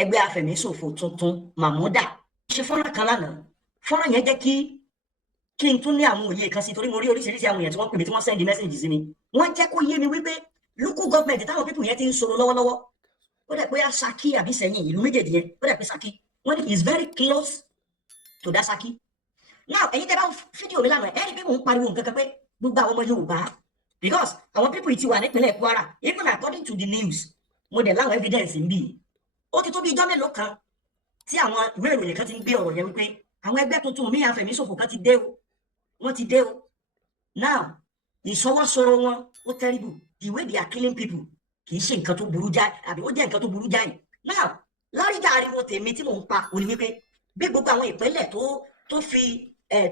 ẹgbẹ́ afẹ̀míṣòfò tuntun Mahmuda ṣe fọ́nrán kan lánàá. Fọ́nrán yẹn jẹ́ kí n tún ní àwọn òye kan sí, torí mo rí oríṣiríṣi àwọn èèyàn tí wọ́n pè mí tí wọ́n send message sí mi. Wọ́n jẹ́ kó yé mi wípé local government táwọn people yẹn ti ń sọ̀rọ̀ lọ́wọ́lọ́wọ́, ó dẹ̀ pé Ṣakí àbí Ṣẹ̀yìn, ìlú méjèèjì yẹn, ó dẹ̀ pé Ṣakí, wọ́n ní is very close to that Ṣakí. Now ẹ̀yin tẹ́ bá fídíò mi lánàá, ẹ rí pé mò ń pariwo nǹkan kan pé gbogbo àwọn ọmọ Yorùbá, because àwọn people ti wà nípínlẹ̀ Kwara, even according to the news, mo dẹ̀ láwọn evidence ń bì. Ó ti tó bí ijọ́ mélòó kan tí àwọn ìwé ìròyìn kan ti ń gbé ọ̀rọ̀ yẹn wípé àwọn ẹgbẹ́ tuntun míì afẹ̀míṣòfò kan ti dé o, wọ́n ti dé o. Now ìṣọwọ́sọ̀rọ̀ wọn ó terrible, the way they are killing people kì í ṣe nǹkan tó burú jáì, àbí ó jẹ́ nǹkan tó burú jáì. Now láríjà ariwo tèmi tí mò ń pa òní wípé bí gbogbo àwọn ìpínlẹ̀ tó fi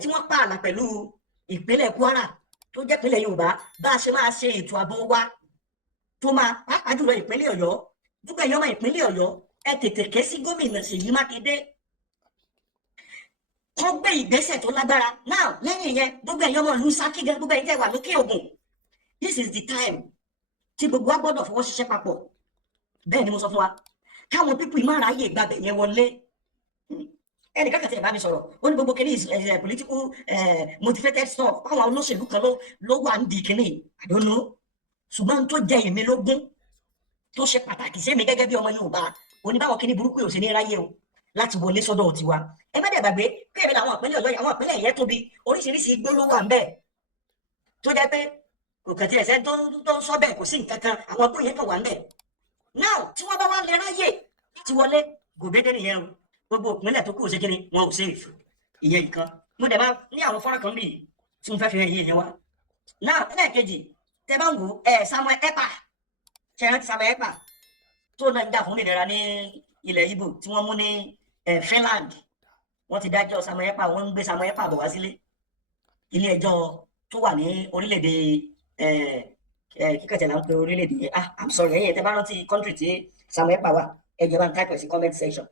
tí wọ́n pààlà pẹ̀lú ìpínlẹ̀ Kwara tó jẹ́ ìpínlẹ̀ Yorùbá bá a ṣe máa ṣe ètò ààbò wa tó máa pàápàá jùlọ ìpínlẹ̀ Ọ̀yọ́, gbogbo ẹ̀yin ọmọ ìpínlẹ̀ Ọ̀yọ́ ẹ tètè ké sí gómìnà Ṣèyí Mákindé kó gbé ìgbésẹ̀ tó lágbára. Now lẹ́yìn yẹn gbogbo ẹ̀yin ọmọ ìlú Ṣakí gan, gbogbo ẹ̀yin tẹ́ wà lókè Ògùn, this is the time tí gbogbo wa gbọ́dọ̀ fọwọ́ ṣiṣẹ́ papọ̀. Bẹ́ẹ̀ ni mo sọ fún wa, káwọn pípù máa ráyè gbàbẹ̀ yẹn wọlé. Ẹnìkan kan tẹ̀ bá mi sọ̀rọ̀, ó ní gbogbo kìíní is political motivated stuff, àwọn olóṣèlú kan ló wà ń di kìíní, I don't know. Ṣùgbọ́n tó jẹ èmi lógún tó ṣe pàtàkì sí èmi gẹ́gẹ́ bí ọmọ Yorùbá, oníbàwọ̀ kìíní burúkú yóò ṣe ní ráyè o láti wọlé sọ́dọ̀ tiwa. Ẹ má dẹ̀ gbàgbé pé èmi làwọn ìpínlẹ̀ Ọ̀yọ́, àwọn ìpínlẹ̀ yẹn tóbi, oríṣiríṣi igbó ló wà ń bẹ̀ tó jẹ́ pé kò kàn tí ẹ̀sẹ̀ tó ń sọ bẹ́ẹ̀, kò sí nǹkan kan, àwọn igbó yẹn kàn wà ń bẹ̀. Now tí wọ́n bá wá lè ráyè láti wọlé, gòbédé nìyẹn o, gbogbo ìpínlẹ̀ tó kù ṣe kí ni wọn ò safe. Ìyẹn nǹkan mo dẹ̀ máa ní àwọn fọ́nrán kan bíi tí mo fẹ́ fi hàn yín yẹn wá. Now ẹlẹ́ẹ̀kejì tẹ́ bá ń wò Samuel Ekpa, ṣẹ̀rẹ́ ti Samuel Ekpa tó náà ń jà fún òmìnira ní ilẹ̀ Ìgbò tí wọ́n mú ní Finland. Wọ́n ti dájọ́ Samuel Ekpa, wọ́n ń gbé Samuel Ekpa bọ̀ wá sílé ilé ẹjọ́ tó wà ní orílẹ̀-èdè kíkẹ́tẹ̀ là ń pe orílẹ̀-èdè yẹn. I'm sorry, ẹ̀yin tẹ́ bá rántí country tí Samuel Ekpa wà, ẹ jẹ́ bá ń type sí comment section.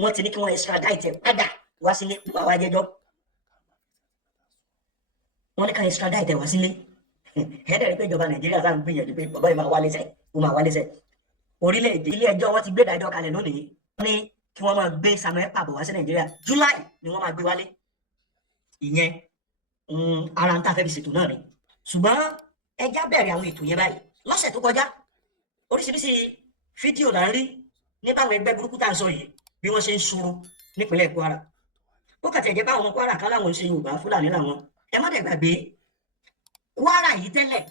Wọ́n ti ní kí wọ́n extradite padà wá sílé wá wá jẹ́jọ́. Wọ́n ní ká extradite wá sílé. Ẹ̀ẹ́dẹ̀ rí pé ìjọba Nàìjíríà sáà ń gbìyànjú pé bàbá yìí máa wálé sẹ́, ó máa wálé sẹ́. Orílẹ̀-èdè ilé ẹjọ́ wọ́n ti gbé ìdájọ́ kalẹ̀ lónìí, wọ́n ní kí wọ́n máa gbé Samuel Ekpa bọ̀ wá sí Nàìjíríà. July ni wọ́n máa gbé wálé. Ìyẹn ara ń tà fẹ́ fi ṣètò náà ni. Ṣùgbọ́n ẹja bẹ̀rẹ̀ àwọn ètò yẹn báyìí. Lọ́sẹ̀ tó kọjá oríṣiríṣi fídíò là ń rí nípa àwọn ẹgbẹ́ burúkú tá à ń sọ yìí bí wọ́n ṣe ń ṣòro nípínlẹ̀ Kwara. Ó kàtẹ́ jẹ́ báwọn Kwara kan láwọn ń ṣe Yorùbá, Fúlàní làwọn. Ẹ má dẹ̀ gbàgbé Kwara yìí tẹ́lẹ̀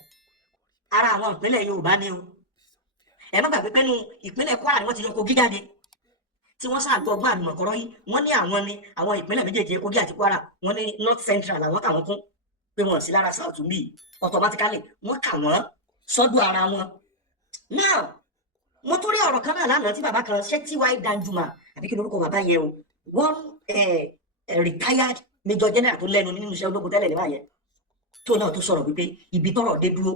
ara àwọn ìpínlẹ̀ Yorùbá ni o. Ẹ má gbàgbé pé nínú ìpínlẹ̀ Kwara ni wọ́n ti yọ Kogi jáde tí wọ́n ṣàgbọ́ ọgbọ́n àlùmọ̀kọ́rọ́ yìí. Wọ́n ní àwọn ni àwọn ìpínlẹ̀ méjèèjì Kogi àti Kwara, wọ́n ní North Central àwọn kà wọ́n kún pé wọ́n sí lára South mi, automatically wọ́n kà wọ́n sọ́dọ̀ ara wọn. Now mo tún rí ọ̀rọ̀ kan náà lánàá tí bàbá kan ṣe T.Y. Danjuma àbí kí lórúkọ bàbá yẹn o, one retired major general tó lẹ́nu nínú iṣẹ́ ológun tẹ́lẹ̀ níwá yẹn, tó náà tó sọ̀rọ̀ wípé ibi tọ́rọ̀ dé dúró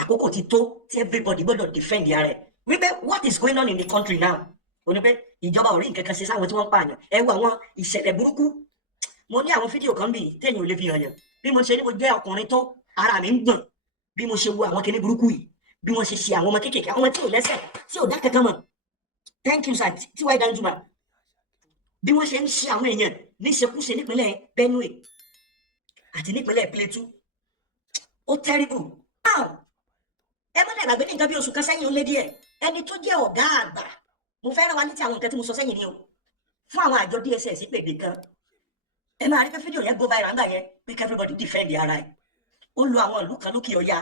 àkókò ti tó tí everybody gbọ́dọ̀ defend ara ẹ̀ wípé what is going on in the country now. Ó ní pé ìjọba ò rí nǹkan kan ṣe sáwọn tí wọ́n ń pààyàn. Ẹ wo àwọn ìṣẹ̀lẹ̀ burúkú. Mo ní àwọn fídíò kan bíi téèyàn ò lè fi hàn yàn bí mo ṣe ní mo jẹ́ ọkùnrin tó ara mi ń gbọ̀n bí mo ṣe wo àwọn kinní burúkú yìí, bí wọ́n ṣe ṣe àwọn ọmọ kéékèèké, àwọn ọmọ tí ò lẹ́sẹ̀ tí ò dá kankan mọ̀. Thank you sir T.Y. Danjuma. Bí wọ́n ṣe ń ṣe àwọn èèyàn níṣekúṣe nípínlẹ̀ Benue àti nípínlẹ̀ Plateau, ó terrible. Ẹ má dàgbà gbé ní nǹkan bí oṣù kan sẹ́yìn ó lé díẹ̀, ẹni tó jẹ́ ọ̀gá àgbà, mo fẹ́ rán wa létí àwọn nǹkan tí mo sọ sẹ́yìn ni o, fún àwọn àjọ DSS pèdè kan. Ẹ máa rí pé fídíò yẹn go viral ńgbà yẹn pé everybody defend ara ẹ̀. Ó lo àwọn ìlú kan lókè Ọya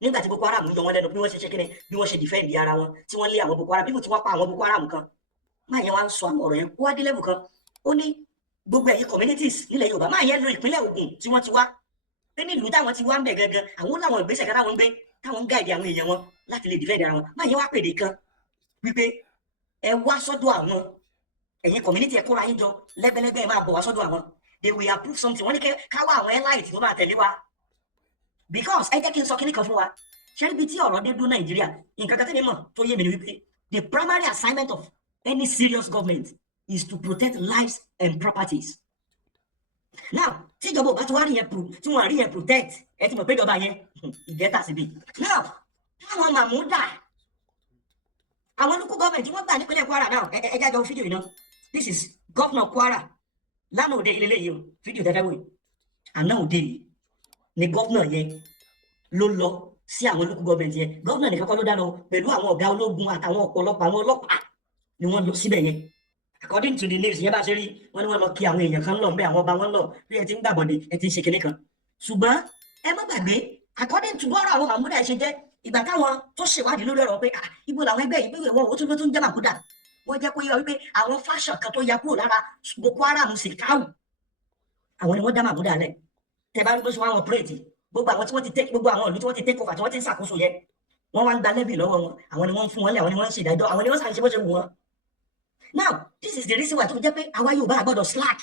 nígbà tí Boko Haram yọ wọn lẹ́nu bí wọ́n ṣe ṣe kíni, bí wọ́n ṣe defend ara wọn tí wọ́n lé àwọn Boko Haram, bí wọ́n ti wọ́n pa àwọn Boko Haram kan. Máa yẹn wá ń sọ àwọn ọ̀rọ̀ yẹn kó wá dé level kan. Ó ní gbogbo ẹ̀yin communities nílẹ̀ Yorùbá, máa yẹn lo ìpínlẹ̀ Ògùn tí wọ́n ti wá pé nílùú táwọn ti wá ń bẹ̀ gangan, àwọn làwọn ìgbésẹ̀ kan táwọn ń gbé táwọn ń gáàdì àwọn èèyàn wọn láti lè defend ara wọn. Máa yẹn wá pèdè kan wípé ẹ wá sọ́dọ̀ àwọn ẹ̀yin community ẹ kóra yín jọ lẹ́gbẹ́lẹ́gbẹ́ ẹ máa bọ̀ wá sọ́dọ̀ àwọn, they will approve something. Wọ́n ní káwá àwọn airlines tó máa tẹ̀lé wa, because ẹ jẹ́ kí n sọ kíní kan fún wa. Ṣé ibi tí ọ̀rọ̀ dé dúró Nàìjíríà, nǹkan kan tí mi mọ̀ tó yé mi ni wípé the primary assignment of any serious government is to protect lives and properties. Now tí ìjọba ò bá ti wá rí yẹn tí wọ́n rí yẹn protect, ẹ ti mọ̀ pé ìjọba yẹn ìjẹ́ta síbi. Now àwọn Mahmuda àwọn local government wọ́n gbà nípínlẹ̀ Kwara náà ẹ jájọ fídíò yìí náà. This is governor Kwara lánàá òde ilé yìí o fídíò tẹ́tẹ́ wò yìí àná òde yìí ni governor yẹn ló lọ sí àwọn local government yẹn. Governor nìkan kọ́ ló dáná pẹ̀lú àwọn ọ̀gá ológun àtàwọn ọ̀pọ̀lọpọ̀ àwọn ọlọ́pàá ni wọ́n lọ síbẹ̀ yẹn. According to the news yẹn bá ṣe rí wọ́n ní wọ́n lọ kí àwọn èèyàn kan lọ bẹ́ẹ̀ àwọn ọba wọn lọ bí ẹ ti ń gbàbọ̀dé ẹ ti ń ṣe kinní kan. Ṣùgbọ́n ẹ má gbàgbé according to bọ́ọ̀rọ̀ àwọn Mahmuda ṣe jẹ́ ìgbà táwọn tó ṣèwádìí lórí ọ̀rọ̀ pé ibo làwọn ẹgbẹ́ yìí pé wọn ò tún jẹ́ Mahmuda wọ́n jẹ́ kó yẹ wípé àwọn fashion kan tó ya kúrò lára Boko Haram Sèkáù àwọn ni wọ́n dá Mahmuda lẹ̀. Tẹ bá rí bó ṣe wọ́n operate gbogbo àwọn tí wọ́n ti take gbogbo àwọn ìlú tí wọ́n ti take over tí wọ́n ti ń ṣàkóso yẹn wọ́n wá ń gba lẹ́bì lọ́wọ́ wọn àwọn ni wọ́n ń fún wọn lẹ̀ àwọn ni wọ́n ń ṣèdájọ́ àwọn ni wọ́n ṣàṣe bó ṣe wù wọ́n. Now this is the reason why tó jẹ́ pé àwa Yorùbá gbọ́dọ̀ slack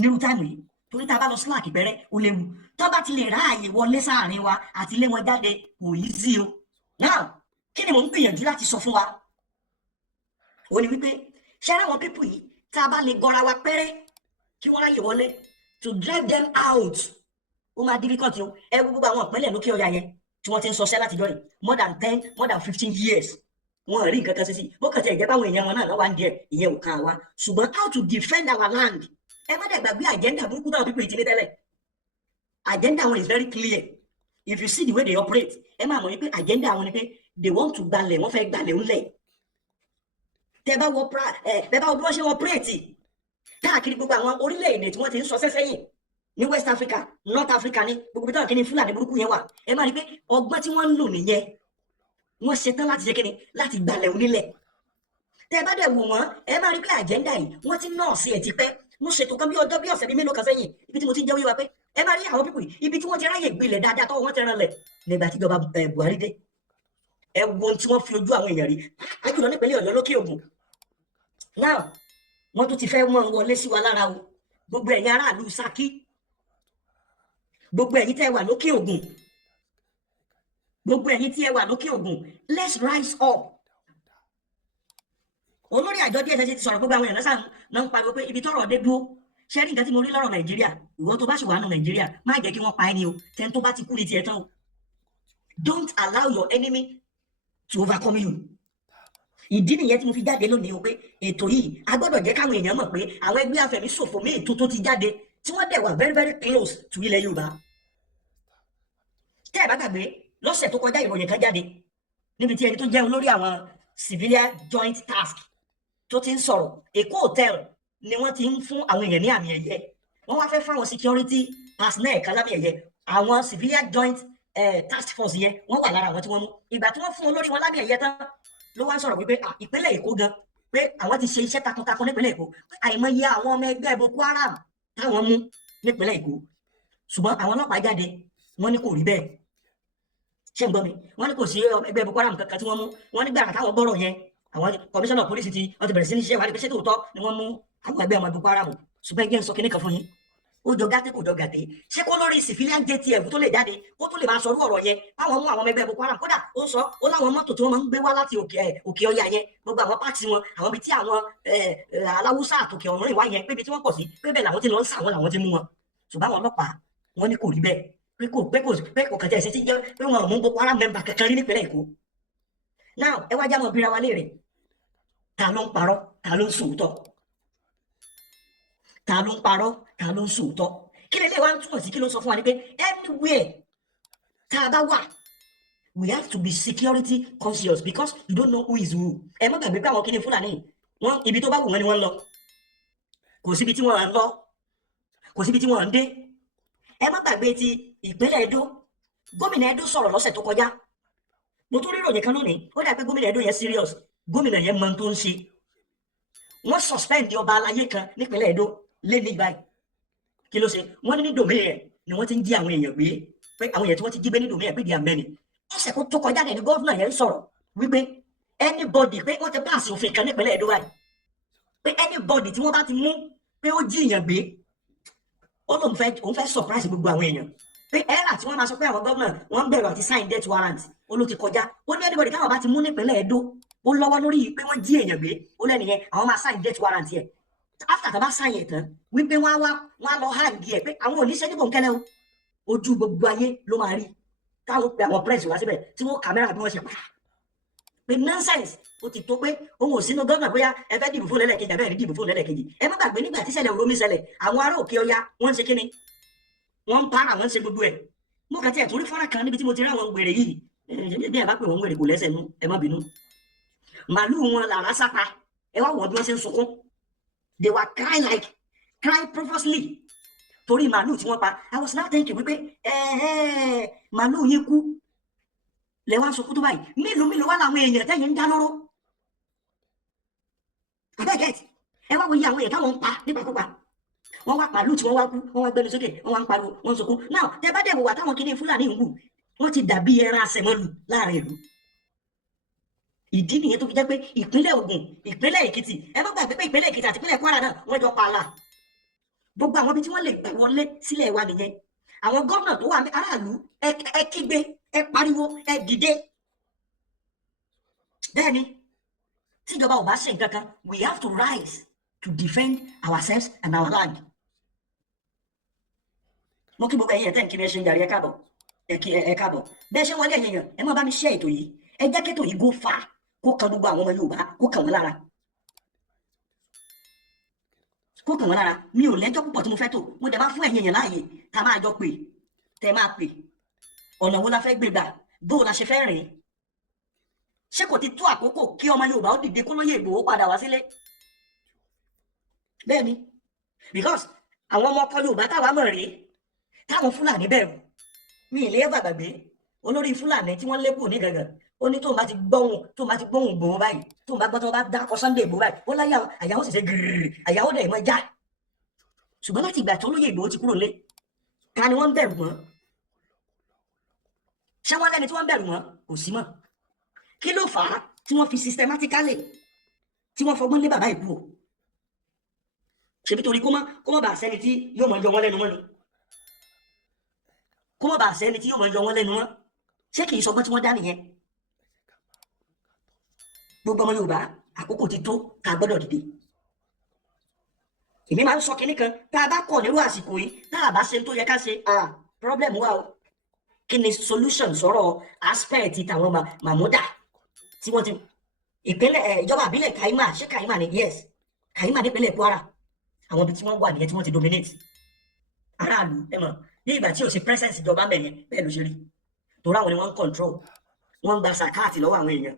nírú táìmù yìí torí tá a bá lọ slack bẹ̀rẹ̀ ó léwu tó bá ti lè ráàyè wọlé sáàrin wa àti ilé wọn jáde kò yí sí o. Now kí ni mò ń gbìyànjú láti sọ fún wa ó ní wípé ṣẹ́rẹ́ àwọn pípù yìí tá a bá lè gọra wa pẹ́rẹ́ kí wọ́n ráyè wọlé to drive them out ó máa difficult o. ẹ gbogbo àwọn ìpínlẹ̀ lókè ọ̀yà yẹn tí wọ́n ti ń sọṣẹ́ láti jọ́rìn more than 15 years wọn rí nǹkan kan sí sí bó kàn tẹ̀ jẹ́ báwọn èèyàn wọn náà lọ́wọ́ ń díẹ̀ ìyẹn ò ká wa ṣùgbọ́n how to defend our land ẹ má dẹ̀ gbàgbé agenda burúkú náà pípé ìtìlẹ̀ tẹ́lẹ̀ agenda wọn is very clear if you see the way they operate ẹ máa mọ̀ wípé agenda wọn ni pé they want to gbalẹ̀ wọ́n fẹ́ gbalẹ̀ ńlẹ̀ tẹ bá wọ bí wọ́n ṣe operate káàkiri gbogbo àwọn orílẹ̀-èdè tí wọ́n ti ń sọ sẹ́sẹ́yìn ní West Africa North Africa ní gbogbo táwọn kìíní Fúlàní burúkú yẹn wà ẹ máa rí pé ọgbọ́n tí wọ́n ń lò nìyẹn wọ́n ṣetán láti ṣe kíni láti gbalẹ̀ onílẹ̀ tẹ bá dẹ̀ wò wọ́n ẹ máa rí pé agenda yìí wọ́n ti nọ́ọ̀sì ẹ̀ ti pẹ́ wọ́n ṣètò kan bí ọjọ́ bí ọ̀sẹ̀ bí mélòó kan sẹ́yìn ibi tí mo ti ń jẹ́ wíwá pé ẹ máa rí àwọn pípù yìí ibi tí wọ́n ti ráyè gbilẹ̀ dáadáa tọ́wọ́ wọ́n ti rán lẹ̀ nígbà tí ìjọba Buhari dé ẹ wo ohun tí wọ́n fi ojú àwọn èèyàn rí ájùlọ nípínlẹ̀ Ọ̀yọ́ lókè Ògùn now wọ́n tún ti fẹ́ mọ́ wọlé sí wa lára o gbogbo ẹ̀yin aráàlú Ṣakí gbogbo ẹ̀yin tẹ́ wà lókè Ògùn gbogbo ẹ̀yin tí ẹ wà lókè Ògùn let's rise up. Olórí àjọ DSS ti sọ̀rọ̀ gbogbo àwọn èèyàn náà ń pariwo pé ibi tọ́rọ̀ dé dúró ṣe rí nǹkan tí mo rí lọ́rọ̀ Nàìjíríà ìwọ tó bá ṣì wà nù Nàìjíríà má jẹ́ kí wọ́n pa ẹni o tẹ́ni tó bá ti kú ní tiẹ̀ tán o don't allow your enemy to overcome you. Ìdí nìyẹn tí mo fi jáde lónìí o pé ètò yìí a gbọ́dọ̀ jẹ́ káwọn èèyàn mọ̀ pé àwọn ẹgbẹ́ afẹ̀míṣòfò míì tó ti jáde tí wọ́n dẹ̀ wà very very close to ilẹ̀ Yorùbá. Tẹ́ ẹ bá gbàgbé lọ́sẹ̀ tó kọjá ìròyìn kan jáde níbi tí ẹni tó jẹ́ olórí àwọn civilian joint task tó ti ń sọ̀rọ̀ Èkó hotel ni wọ́n ti ń fún àwọn èèyàn ní àmì ẹ̀yẹ wọ́n wá fẹ́ fún àwọn security personnel kan lámì ẹ̀yẹ àwọn civilian joint task force yẹn wọ́n wà lára àwọn tí wọ́n mú ìgbà tí wọ́n fún olórí wọn lámì ẹ̀yẹ tán ló wá ń sọ̀rọ̀ wípé ìpínlẹ̀ Èkó gan pé àwọn ti ṣe iṣẹ́ takuntakun nípínlẹ̀ Èkó àìmọye àwọn ọmọ ẹgbẹ́ Boko Haram táwọn mú nípínlẹ̀ Èkó ṣùgbọ́n àwọn ọlọ́pàá jáde wọ́n ní kò rí bẹ́ẹ̀ ṣé ń gbọ́ mi wọ́n ní kò sí ẹgbẹ́ Boko Haram kankan tí wọ́n mú wọ́n ní gbàrà táwọn gbọ́rọ̀ yẹn àwọn commissioner of police wọ́n ti bẹ̀rẹ̀ sí ní ṣe ìwádìí pé ṣé tòótọ́ ni wọ́n mú àwọn ẹgbẹ́ ọmọ Boko Haram ṣùgbọ́n ẹgbẹ́ ń sọ kinní kan fún yín ó jọ gàtẹ́ kò jọ gàtẹ́ ṣé kó lórí civilian JTF tó lè jáde kó tó lè máa sọrú ọ̀rọ̀ yẹn báwọn mú àwọn ọmọ ẹgbẹ́ Boko Haram kódà ó sọ ó láwọn mọ́tò tí wọ́n máa ń gbé wá láti òkè ọya yẹn gbogbo àwọn pàtì wọn àwọn ibi tí àwọn aláwùsá àtòkè ọ̀run rìn wá yẹn pé ibi tí wọ́n pọ̀ sí pé bẹ́ẹ̀ làwọn ti lọ ń sà wọn làwọn ti mú wọn ṣùgbọ́n àwọn ọlọ́pàá wọn ní kò rí bẹ́ẹ̀ pé kò kàtẹ́ ẹ̀sìn tí jẹ́ pé wọn ò mú Boko Haram member kankan rí nípínlẹ̀ Èkó. Now ẹ wá já mọ́ bíra wa léèrè ta ló ń parọ́ ta ló ń sòótọ́ ta ló ń parọ́ ta ló ń sòótọ́ kí lè lè wá ń túmọ̀ sí kí ló ń sọ fún wa ni pé anywhere tá a bá wà we have to be security conscious because you don't know who is who. ẹ má gbàgbé pé àwọn kìíní Fúlàní wọn ibi tó bá wù wọn ni wọ́n ń lọ kò síbi tí wọ́n ń lọ kò síbi tí wọ́n ń dé. Ẹ má gbàgbé ti ìpínlẹ̀ Edo gómìnà Edo sọ̀rọ̀ lọ́sẹ̀ tó kọjá mo tún rí ìròyìn kan lónìí ó dà pé gómìnà Edo yẹn serious gómìnà yẹn mọ tó ń ṣe wọ́n suspend ọba aláyé kan nípínlẹ̀ Edo lẹ́ni báyìí kí ló ṣe wọ́n ní domain yẹn ni wọ́n ti ń jí àwọn èèyàn gbé pé àwọn èèyàn tí wọ́n ti jí gbé ní domain yẹn pé di àmẹ́ni ọ̀sẹ̀ tó kọjá ní gómìnà yẹn sọ̀rọ̀ wípé anybody pé wọ́n ti pass òfin kan nípínlẹ̀ Edo báyìí pé anybody tí wọ́n bá ti mú pé ó jí èèyàn gbé ó lóun fẹ́ surprise gbogbo àwọn èèyàn pé ẹ̀rà tí wọ́n máa sọ pé àwọn gómìnà wọ́n ń bẹ̀rù àti sign death warrant ó ló ti kọjá ó ní anybody káwọn bá ti mú nípínlẹ̀ Edo ó lọ́wọ́ lórí pé wọ́n jí èèyàn gbé ó lẹ́nu yẹn àwọn máa sign death warrant yẹn after tá bá sign yẹn tán wípé wọ́n á lọ hang yẹ pé àwọn oníṣẹ́ níbo ń kẹ́lẹ́ o ojú gbogbo ayé ló máa rí táwọn pe àwọn press wá síbẹ̀ tí wọ́n kámẹ́rà bí wọ́n ṣe pa pé nonsense ó ti tó pé òun ò sínú gọ́ọ̀nà bóyá ẹ fẹ́ dìbò fún lẹ́lẹ́kejì àbẹ́ẹ̀ dìbò fún lẹ́lẹ́kejì ẹ má gbàgbé nígbà tí ṣẹlẹ̀ Uromi ṣẹlẹ̀ àwọn ará Òkè Ọya wọ́n ń ṣe kíni wọ́n ń para wọ́n ń ṣe gbogbo ẹ̀ mo kàn tiẹ̀ torí fọ́nrán kan níbi tí mo ti rí àwọn wèrè yìí bí ẹ bá pè wọ́n wèrè kò lẹ́sẹ̀ nú ẹ má bínú màálùú wọn làrá sápa ẹ wá wọ̀ bí wọ́n ṣe ń sunkún they were crying profusely torí màálùú tí wọ́n pa I was now thinking wípé màálùú yín kú lẹ wá sunkún tó báyìí mélòó wá làwọn èèyàn tẹ́yìn ń dá lóró abẹ́gẹ́t ẹ wá wo iye àwọn èèyàn táwọn ń pa nípakúpa wọ́n wá màálùú tí wọ́n wá kú wọ́n wá gbẹnu sókè wọ́n wá ń pariwo wọ́n ń sunkún náà tẹ bá dẹ̀ wò wá táwọn kìíní Fúlàní ń wù wọ́n ti dàbí ẹran àṣẹmọ́lù láàrin ìlú ìdí nìyẹn tó fi jẹ́ pé ìpínlẹ̀ Ògùn ìpínlẹ̀ Èkìtì ẹ má gbàgbé pé ìpínlẹ̀ Èkìtì àti ìpínlẹ̀ Kwara náà wọ́n jọ pààlà gbogbo àwọn ibi tí wọ́n lè gbà wọlé sílẹ̀ wa nìyẹn àwọn gómìnà tó wà ní aráàlú ẹ kígbe ẹ pariwo ẹ dìde bẹ́ẹ̀ ni tíjọba ò bá ṣe nǹkan kan we have to rise to defend ourselves and our land mo kí gbogbo ẹ̀yin ẹ̀ tẹ́ ń kiri ẹ ṣe ń darí ẹ káàbọ̀ ẹ káàbọ̀ bẹ́ẹ̀ ṣe wọlé ẹ̀yin ẹ má bá mi share ètò yìí ẹ jẹ́ kí ètò yìí go far kó kan gbogbo àwọn ọmọ Yorùbá kó kàn wọ́n lára mi ò lẹ́jọ́ púpọ̀ tí mo fẹ́ tò mo dẹ̀ máa fún ẹ̀yin èèyàn láàyè ká máa jọ pè tẹ́ máa pè ọ̀nà wo la fẹ́ gbé gbà bó la ṣe fẹ́ rìn ṣé kò ti tó àkókò kí ọmọ Yorùbá ó dìde kó lóye Ìgbòho padà wá sílé bẹ́ẹ̀ ni because àwọn ọmọ ọkọ Yorùbá táwa mọ̀ rèé táwọn Fúlàní bẹ̀rù mi ìlé gbàgbé olórí Fúlàní tí wọ́n lépò ní gàngàn ó ní tóun bá ti gbóhùn Ìgbòho báyìí tóun bá gbọ́ tó bá dákọ Sunday Ìgbòho báyìí ó láyà àyàwó sì ṣe gírírì àyàwó dẹ̀ mọ́ já ṣùgbọ́n láti ìgbà tó lóye Ìgbòho ti kúrò lé ká ni wọ́n ń bẹ̀rù mọ́ ṣé wọ́n lẹ́ni tí wọ́n ń bẹ̀rù mọ́ kò sí mọ́ kí ló fà á tí wọ́n fi systematically tí wọ́n fọgbọ́n lé bàbá ìbú o ṣebí torí kó má bàa sẹ́ni tí yóò mọ̀ yọ wọ́n lẹ́nu mọ́ ni kó má bàa sẹ́ni tí yóò mọ̀ yọ wọ́n lẹ́nu mọ́ ṣé kì í sọgbọ́n tí wọ́n dá nìyẹn gbogbo ọmọ Yorùbá àkókò ti tó ká gbọ́dọ̀ dìde èmi máa ń sọ kinní kan tá a bá kọ̀ nírú àsìkò yìí tá a bá ṣe tó yẹ ká ṣe problem wà o kí ni solution sọ̀rọ̀ aspect tàwọn Mahmuda tí wọ́n ti ìpínlẹ̀ ìjọba àbílẹ̀ Kaima ṣé Kaima ni yes Kaima nípínlẹ̀ Kwara àwọn ibi tí wọ́n wà nìyẹn tí wọ́n ti dominate aráàlú ẹ mọ̀ ní ìgbà tí ò sí presence ìjọba mẹ́yẹn bẹ́ẹ̀ ló ṣe rí torí àwọn ni wọ́n ń control wọ́n ń gba sàkáàtì lọ́wọ́ àwọn èèyàn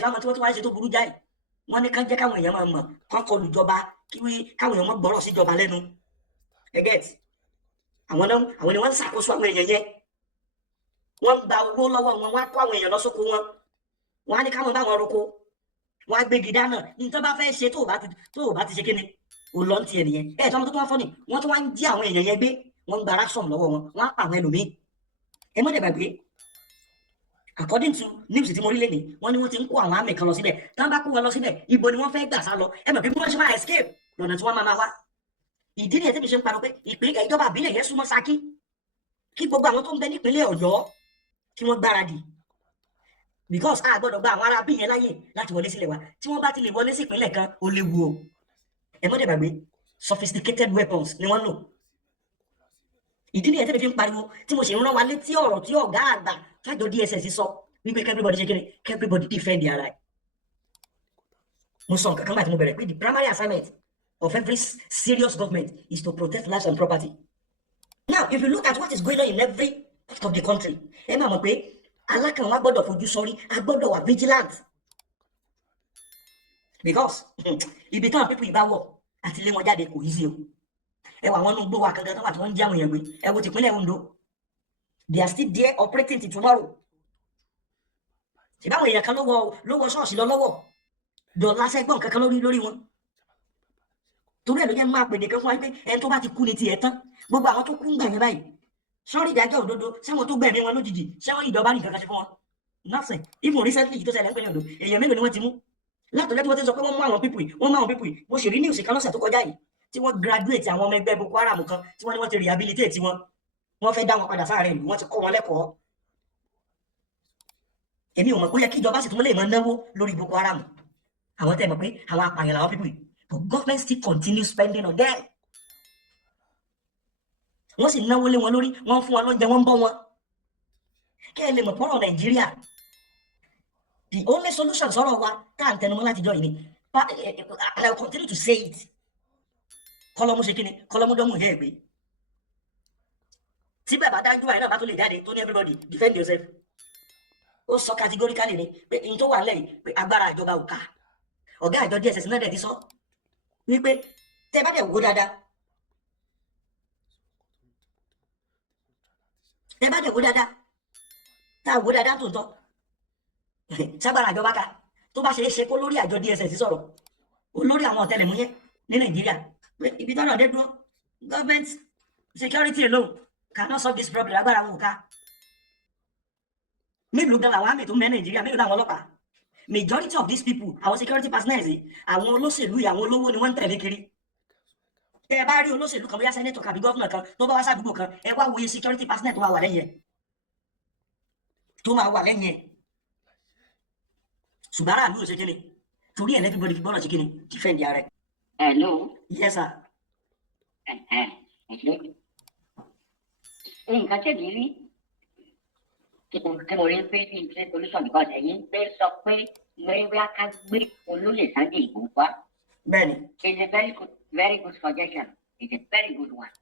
fáwọn tí wọ́n tún wá ṣe tó burú jáì wọ́n ní ká jẹ́ káwọn èèyàn máa mọ̀ kán kọlù ìjọba káwọn èèyàn mọ̀ gbọ́rọ̀ sí ìjọba lẹ́nu ẹgẹ́t àwọn ni wọ́n ń ṣàkóso àwọn èèyàn yẹn wọ́n ń gba owó lọ́wọ́ wọn wọ́n á kó àwọn èèyàn lọ sóko wọn wọ́n á ní káwọn bá wọn roko wọ́n á gbégi dáná ní tó bá fẹ́ ṣe tó o bá ti ṣe kíni ò lọ ti ẹ̀ nìyẹn ẹ̀ tọ́mọ tó wá fọ́ ni wọ́n tún wá ń jí àwọn èèyàn yẹn gbé wọ́n ń gba ransom lọ́wọ́ wọn wọ́n á pa àwọn ẹlòmíì ẹ mọ́ dẹ̀gbà gbé according to news tí mo rí lẹ́nìí wọ́n ní wọ́n ti ń kó àwọn àmì kan lọ síbẹ̀ tí wọ́n bá kó wọn lọ síbẹ̀ ibo ni wọ́n fẹ́ gbà sá lọ ẹ mọ̀ pé bí wọ́n ṣe máa escape lọ́nà tí wọ́n máa wá ìdí nìyẹn tẹ́mi ṣe ń parọ́ pé ìpínlẹ̀ ìjọba àbílẹ̀ yẹn súnmọ́ Ṣakí kí gbogbo àwọn tó ń bẹ nípínlẹ̀ Ọ̀yọ́ kí wọ́n gbáradì because a gbọ́dọ̀ gba àwọn ará bí yẹn láyè láti wọlé sílẹ̀ wa tí wọ́n bá ti lè wọlé sí ìpínlẹ̀ kan ó léwu o ẹ mọ́ dẹ̀gbà gbé sophisticated weapons ni wọ́n lò ìdí nìyẹn tẹ́mi fi ń pariwo tí mo sì ń rán wa létí ọ̀rọ̀ tí ọ̀gá àgbà tájọ DSS sọ wípé everybody ṣe kí ni everybody defend their right mo sọ nǹkan kan báyìí tí mo bẹ̀rẹ̀ pé the primary assignment of every serious government is to protect lives and property now if you look at what is going on in every part of the country ẹ máa mọ̀ pé alákàn wa gbọ́dọ̀ fojú sọ́rí a gbọ́dọ̀ wà vigilant because ibi táwọn pípọ̀ ìbá wọ̀ àti ilé wọn jáde kò easy o ẹ wà wọn nú gbówó àkàndá tó wà tí wọ́n ń jẹ́ àwọn èèyàn gbé ẹ wo tìpínlẹ̀ Ondo they are still there operating till tomorrow ìbáwọn èèyàn kan ló wọ ṣọ́ọ̀ṣì lọ lọ́wọ́ dọ̀lá sẹ́gbọ̀n kankan lórí wọn torí ẹ̀ ló jẹ́ máa pè nìkan fún wa pé ẹni tó bá ti kú ni tiẹ̀ tán gbogbo àwọn tó kú ń gbà yẹn báyìí sọ́rí ìdájọ́ òdodo sẹ́wọ̀n tó gbẹ̀mí wọn lójijì sẹ́wọ̀n ìjọba ní kankan ṣe fún wọn nothing even recently yìí tó ṣẹlẹ̀ ń pẹ̀lú ọ̀dọ̀ èèyàn mélòó ni wọ́n ti mú látọ̀lẹ́ tí wọ́n ti sọ pé wọ́n mú àwọn pípù mo sì rí news kan lọ́sẹ̀ tó kọjá yìí tí wọ́n graduate àwọn ọmọ ẹgbẹ́ Boko Haram kan tí wọ́n ní wọ́n ti rehabilitate wọn wọ́n fẹ́ dá wọn padà sáàrin ìlú wọ́n ti kọ́ wọn lẹ́kọ̀ọ́ èmi ò mọ̀ pé ó yẹ kí ìjọba sì tún lè máa náwó lórí Boko Haram àwọn tẹ́ mọ̀ pé àwọn apààyàn làwọn pípù but government still continue spending on them wọ́n sì náwó lé wọn lórí wọ́n fún wọn lóúnjẹ wọ́n ń bọ́ wọn kẹ́ ẹ lè mọ̀ fọ́rọ̀ Nàìjíríà the only solution sọ̀rọ̀ wa tá à ń tẹnumọ́ láti jọ yìí ni and I will continue to say it kọ́lọ́mú ṣe kí ni kọ́lọ́mú dọ́mú yẹ́ ẹ̀ gbé tí bàbá dájú àyìn náà bá tó lè jáde tó ní everybody defend yourself ó sọ categorically ni pé n tó wà lẹ́yìn pé agbára ìjọba ò ká ọ̀gá àjọ DSS náà dẹ̀ ti sọ wípé tẹ́ bá dẹ̀ wò dáadáa tẹ́ bá dẹ̀ wò dáadáa tá a wò dáadáa tó ń tọ́ ságbára ìjọba ká tó bá ṣe é ṣe kó lórí àjọ DSS sọ̀rọ̀ olórí àwọn ọ̀tẹlẹ̀múyẹ́ ní Nàìjíríà ibi tọ́nà dé dúró government security alone cannot solve this problem agbára wọn ò ká mélòó gan làwọn àmì tó mẹ́ Nàìjíríà mélòó làwọn ọlọ́pàá majority of these people àwọn security personnel àwọn olóṣèlú àwọn olówó ni wọ́n ń tẹ̀lé kiri tẹ́ ẹ bá rí olóṣèlú kan bóyá sẹ́nẹ́tọ̀ kàbí gọ́fúnà kan tó bá wá sádùúgbò kan ẹ wá wòye security personnel tó máa wà lẹ́yìn ẹ̀ ṣùgbọ́n aráàlú ò ṣe kíni torí ẹ̀ lẹ́fíbọ́dì fi gbọ́dọ̀ ṣe kíni defend ara ẹ̀. Hello. Yes sir. Nǹkan tẹ̀lé rí tí mo rí pé ní ìṣe solution because ẹ̀yin pé sọ pé mẹ́rìnwá ká gbé olóyè Sunday Igboho wá. Bẹ́ẹ̀ni. It's a very good suggestion. It's a very good one.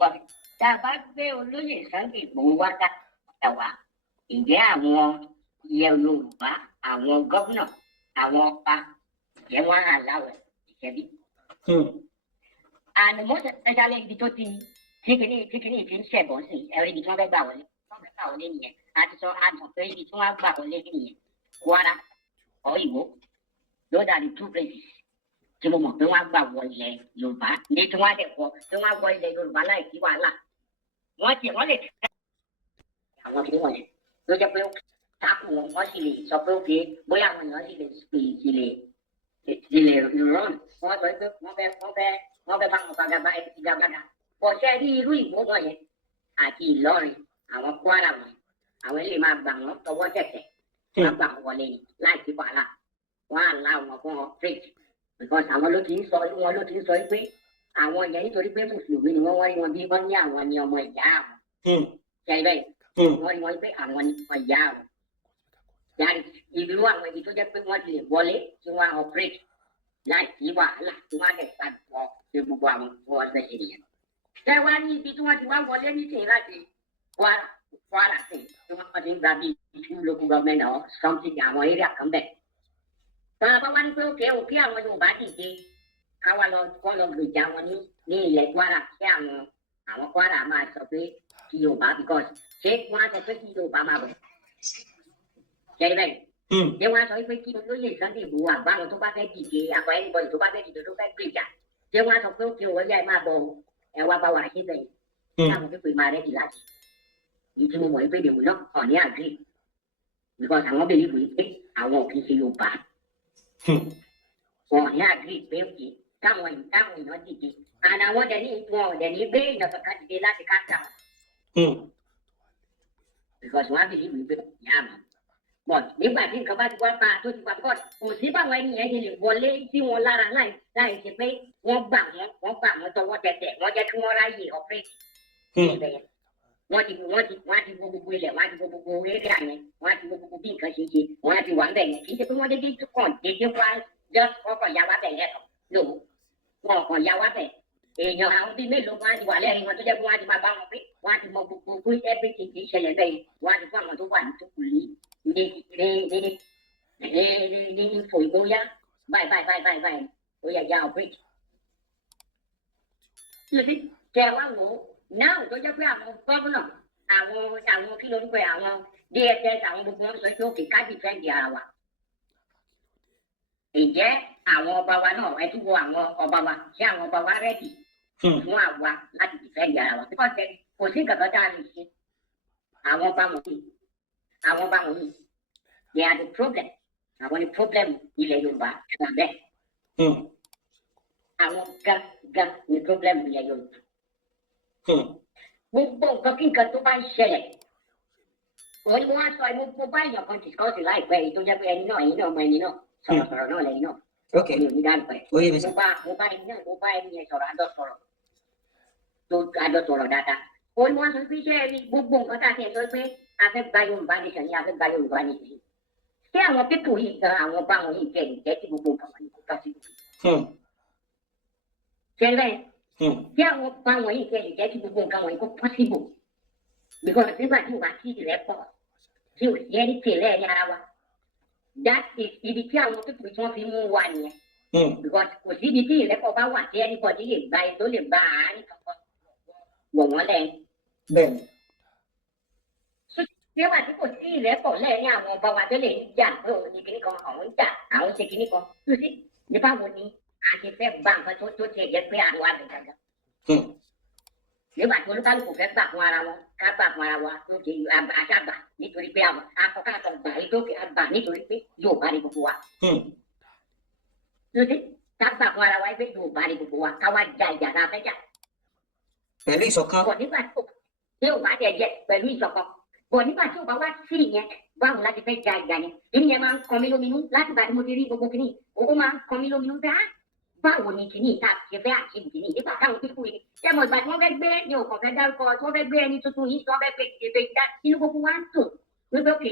But tá a bá gbé olóyè Sunday Igboho wá ká wá ǹjẹ́ àwọn Yorùbá àwọn gómìnà àwọn ọba jẹ́ wọ́n aláwẹ̀ ìṣẹ́bí. And most especially ibi tó ti kíkìní ti ń ṣẹ̀bọ̀ sí ẹ̀rí ibi tí wọ́n fẹ́ gbà wọlé nìyẹn àti sọ àtọ̀ pé ibi tí wọ́n gbà wọlé nìyẹn Kwara or Ìwó those are the two places tí mo mọ̀ pé wọ́n gbà wọ ilẹ̀ Yorùbá ní tí wọ́n á dẹ̀ kọ́ tí wọ́n á wọ ilẹ̀ Yorùbá láì sí wàhálà wọ́n lè tẹ́ àwọn kìnìún wọ̀nyẹn ló jẹ́ pé táàkù wọn sì lè sọ pé òkè bóyá àwọn èèyàn sì lè rán wọn sọ pé wọ́n fẹ́ bá wọn gbàgbàgbà ọ̀sẹ̀ rí irú Ìwó wọ̀nyẹn àti Ìlọrin àwọn Kwara wọn àwọn ilé máa gbà wọn tọwọ́ tẹ̀tẹ̀ wọ́n gbà wọn wọlé ni láì sí wàhálà wọ́n á lá wọn fún wọn fèjì because àwọn ló ti ń sọ pé àwọn yẹn nítorí pé mùsùlùmí ni wọ́n rí wọn bí wọ́n ní àwọn ni ọmọ ìyá àwọn ṣẹlẹ̀ bẹ́ẹ̀ wọ́n rí wọn pé àwọn ni ọmọ ìyá àwọn yàrá ìlú àwọn ibi tó jẹ́ pé wọ́n ti lè wọlé tí wọ́n á operate láì sí wàhálà tí wọ́n á dẹ̀ sàdùkọ́ ṣe gbogbo àwọn tí wọ́n fẹ́ ṣe nìyẹn. ṣé wàá ní ibi tí wọ́n ti wá wọlé nísìnyí láti Kwara sí tí wọ́n ti ń gba bíi two local government or something àwọn area kan bẹ̀. tọ́lá bá wá ní pé òkè àwọn Yorùbá dìde káwá kọ́ lọ gbèjà wọn ní ilẹ̀ Kwara kí àwọn Kwara máa sọ pé kí Yorùbá because ṣé wọ́n á sọ pé kí Yorùbá máa bọ̀. ṣé bẹ́ẹ̀ ṣé wọ́n á sọ pé kí olóyè Sunday Igboho àbáwọn tó bá fẹ́ dìde àbọ̀ anybody tó bá fẹ́ dìde tó fẹ́ gbèjà ṣé wọ́n á sọ pé òkè òwò yá ẹ máa bọ̀ ẹ wá bá wa ṣe bẹ́ẹ̀ káwọn pípé máa rẹ́dì láti ìdí mo mọ̀ pé they will not on ní agree because àwọn believe pé àwọn ò kì í ṣe Yorùbá wọn ní agree pé òkè káwọn èèyàn dìde and àwọn dẹ̀ ní gbé èèyàn kankan dìde láti káńtà wọn because wọn believe pé ìyá àmọ́ but nígbà tí nǹkan bá ti wá pa tó ti pa pọ̀ kò sí báwọn ènìyàn ṣe lè wọlé sí wọn lára láì ṣe pé wọ́n gbà wọ́n tọwọ́ tẹsẹ̀ wọ́n jẹ́ kí wọ́n ráyè operate wọ́n ti gbogbo ilẹ̀ wọ́n ti gbogbo eré àyẹn wọ́n ti gbogbo bí nǹkan ṣe wọ́n ti wà ń bẹ̀ yẹn kì í ṣe pé wọ́n dédé wá just ọkọ̀ ya wá bẹ̀ yẹn lọ wọn ọkọ̀ ya wá bẹ̀ èèyàn àwọn bíi mélòó wọn ti wà lẹ́yìn wọn tó jẹ́ pé wọ́n ti máa bá wọn pé wọ́n ti mọ gbogbo everything kì í ṣẹlẹ̀ bẹ́ẹ̀ wọ́n ti fún àwọn tó wà ní tó kù ní ìfò ìgbóyà báyìí ó yẹ ya ọ̀bẹ́ẹ̀kì. tẹ wá wò ó náà tó jẹ́ pé àwọn gómìnà àwọn kí lórúkọ àwọn DSS àwọn gbogbo wọn sọ pé òkè ká dìfẹ́ǹdì ara wa. ǹjẹ́ àwọn ọba wa náà ẹ tún wo àwọn ọba wa ṣé àwọn ọba wa rẹ́dì fún àwa láti dìfẹ́ǹdì ara wa. kò sí nǹkan kan tá a lè ṣe àwọn ọba wọ̀nyí they are the problem àwọn ni problem ilẹ̀ Yorùbá ẹ̀ka bẹ́ẹ̀ àwọn gan ni problem ilẹ̀ Yorùbá gbogbo nǹkan kí nǹkan tó bá ń ṣẹlẹ̀ òun ni mo wá sọ mo bá èèyàn kan discuss láìpẹ́ yìí tó jẹ́ pé ẹni náà ọmọ ẹni náà sọ̀rọ̀ náà lẹ́yìn náà mi ò ní dáhùn pẹ̀ mo bá ẹni yẹn sọ̀rọ̀ àjọsọ̀rọ̀ dáadáa òun ni wọ́n sọ pé iṣẹ́ ẹni gbogbo nǹkan tá a ti sọ pé afẹ́ gba Yorùbá nation ni afẹ́ gba Yorùbá nation ni ṣé àwọn pípò yìí gan àwọn bá wọn yìí jẹ́ tí gbogbo nǹkan wọn ni kò tọ́ sí gbogbo ṣẹlẹ̀ ṣé àwọn bá wọn yìí jẹ́ tí gbogbo nǹkan wọn ni kò possible because nígbà tí o bá sí ìrẹ́pọ̀ tí o sì ẹni tèlé ẹni ara wa that is ibi tí àwọn pípò tí wọ́n fi mú wa nìyẹn because kò sí ibi tí ìrẹ́pọ̀ bá wà tí anybody lè gba ẹ tó lè gba àárín kankan wọ̀ wọ́n lẹ́yìn. bẹ́ẹ̀ni. Ṣé wà tí kò sí ìrẹ́pọ̀ lẹ́yìn àwọn ọba wa tó lè ń jà pé òun ní kinní kan àwọn ń jà àwọn ṣe kinní kan tó sí ní báwo ni a ṣe fẹ́ gba nǹkan tó tiẹ̀ jẹ́ pé àwọn àgbẹ̀ gàgà. Nígbà tí olúkálùkù fẹ́ gbà fún ara wọn ká gbà fún ara wa lókè àṣàgbà nítorí pé àwọn akọ́kọ́ gbà lókè àgbà nítorí pé yóò bá ní gbogbo wa. Lóde ká gbà fún ara wa pé yóò bá ní gbogbo wa ká wá ja ìjà náà fẹ́ jà. Pẹ̀lú ìṣọ̀kan. Bọ̀ nígbà tí ò bá tẹ̀ jẹ pẹ̀lú ìṣọ̀kan. Bọ̀ nígbà tí ò bá wá sí ìyẹn báwo láti fẹ́ ja ìjà yẹn. Èmi yẹn máa ń kan mí lóminú láti gbà tí mo ti rí gbogbo kìíní. Ó máa ń kan mí lóminú dá. Báwo ni kìíní ìta ṣe fẹ́ àti kìíní nígbà táwọn pípọ̀ yìí. Ṣé mo ìgbà tí wọ́n fẹ́ gbé ní òkàn fẹ́ dárúkọ tí wọ́n fẹ́ gbé ẹni tuntun yìí tí wọ́n fẹ́ gbé ìdèbè ìdá inú gbogbo wa ń tò. Wípé òkè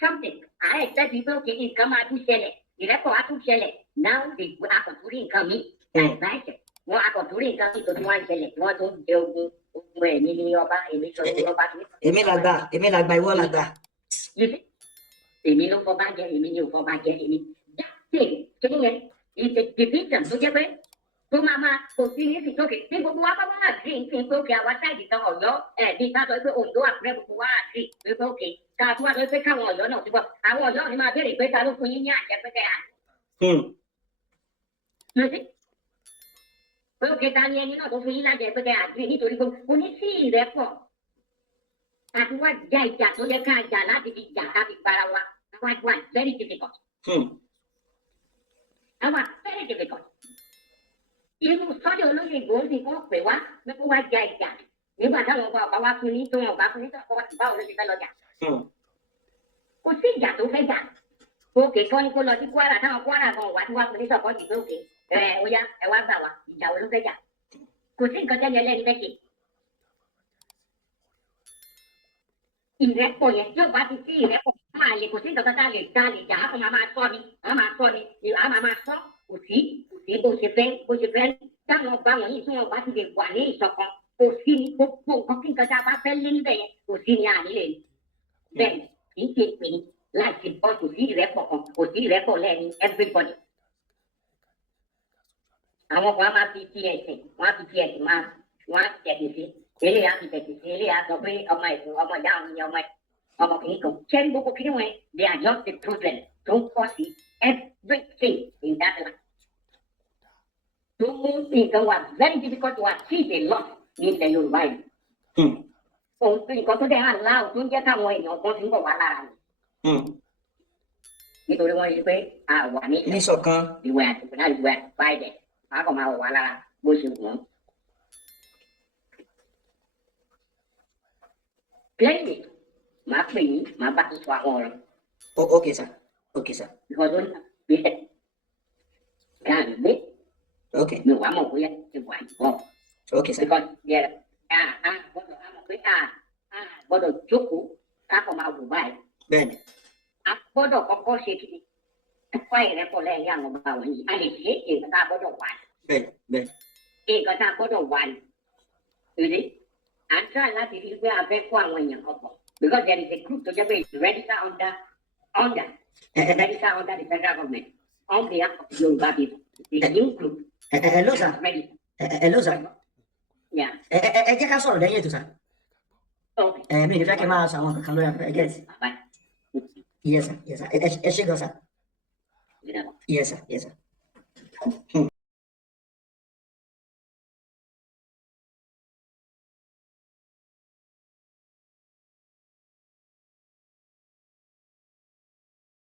something ààrẹ ìtẹ́jú pé òkè nǹkan máa tún ṣẹlẹ̀ ìrẹ́pọ̀ á tún ṣẹlẹ̀ now the akọ̀túrí nǹkan mi láìpẹ́ wọn akọ̀túrí nǹkan mi tó tún wá ń ṣẹlẹ̀ tí wọ́n tún jẹ ogun ẹ̀mí ní ọba èmi sọ ní ọba tó ní. èmi làgbà ìwọ làgbà. èmi ló fọba jẹ èmi ni ò fọba jẹ èmi jáde kíni yẹn ìṣe division tó jẹ pé tó máa kò sí ní ìsìtókè tí gbogbo wa bá wà àdìrí ní pé òkè àwa sáìdì kan Ọ̀yọ́ bí ká sọ pé Oǹdó Àkúrẹ́ gbogbo wa àdìrí pé òkè ká tún wá sọ pé káwọn Ọ̀yọ́ náà ti bọ̀ àwọn Ọ̀yọ́ ni máa béèrè pé ta ló fún yín ní àjẹpẹ́tẹ́ à. Pé òkè ta ni ẹni náà tó fún yín lájẹpẹ́tẹ́ àdìrí nítorí pé oníṣí ìrẹ́pọ̀ àti wá já ìjà tó yẹ ká jà láti fi jà láti para wa wá very difficult. Àwọn very difficult. Irú sọ́dọ̀ olóyìnbó ní kó pè wá ní kó wá ja ìjà nígbà táwọn ọba wa fún ní tó wọn ọba fún ní sọ́kọ́ wá sí báwo ló ṣe fẹ́ lọ jà. Kò sí ìjà tó fẹ́ jà. Òkè kọ́ ni kó lọ sí Kwara táwọn Kwara gan wá tí wá fún ní sọ́kọ́ jù pé òkè ó yá ẹ wá gbà wá ìjà wo ló fẹ́ jà. Kò sí nǹkan tẹ́lẹ̀ ẹlẹ́ni fẹ́ ṣe. Ìrẹ́pọ̀ yẹn tí ò bá ti sí ìrẹ́pọ̀ máa lè kò sí nǹkan tá a lè jà á kò máa sọ ni á máa sọ ni á máa sọ kò sí bó ṣe fẹ́ táwọn ọba wọ̀nyí tí wọ́n bá ti lè wà ní ìṣọ̀kan kò sí ní gbogbo nǹkan kí nǹkan tá a bá fẹ́ lé níbẹ̀ yẹn kò sí ní ànílẹ̀ ni bẹ́ẹ̀ kì í ṣe pé láti bọ́ kò sí ìrẹ́pọ̀ kan kò sí ìrẹ́pọ̀ lẹ́ni everybody. Àwọn kan á máa fi ẹ̀sìn wọ́n á fi ẹ̀sìn máa wọ́n á tẹ̀sí sí eléyà fi tẹ̀sí sí eléyà sọ pé ọmọ ẹ̀sìn ọmọ ìyá òun ni ọmọ kìíní kan ṣẹ́ni gbogbo kìíní wọn they are just the children tó ń kọ́ sí everything in that life. To move nǹkan was very difficult to achieve a lot ní ilẹ̀ Yorùbá yìí. Òun nǹkan tó dẹ̀ hàn láàrú tó ń jẹ́ káwọn èèyàn kan ti ń bọ̀ wá lára ni. Nítorí wọ́n rí pé a wà ní ìṣọ̀kan ìwé àtìpáìdẹ̀ a kò máa wọ̀ wá lára bó ṣe wù wọ́n. Lẹ́yìn màá pè yín màá bá ti sọ àwọn ọ̀rọ̀. Okay sir. Because ó ní àgbẹ̀ gáàrí gbé. Okay. Mi wà mọ̀ bóyá ti wà ìbọn. Okay sir. Because yẹrẹ gbọ́dọ̀ àmọ̀ pé gbọ́dọ̀ jókòó káfọ̀ máa wò báyìí. Bẹ́ẹ̀ni. A gbọ́dọ̀ kọ́kọ́ ṣe kí ni ẹ̀kọ́ ìrẹ́pọ̀ lẹ́yìn àwọn ọba wọ̀nyí. A lè ṣe nǹkan tá a gbọ́dọ̀ wà ní. Bẹ́ẹ̀ni. Nǹkan tá a gbọ́dọ̀ wà ní. Ìdí à ń try láti rí pé a fẹ́ kó àwọn èèyàn kan pọ̀. Because there is a group tó jẹ́ pé register under the federal government on behalf of Yorùbá people. The new group. Hello sir. Hello sir. Yeah. Ẹ jẹ́ ká sọ̀rọ̀ lẹ́yìn ètò sir. Okay. Mi ò ní fẹ́ kí n máa sọ àwọn kankan lórí afẹ́fẹ́ get. Yes sir. Ẹ ṣé gan sir. Yes sir.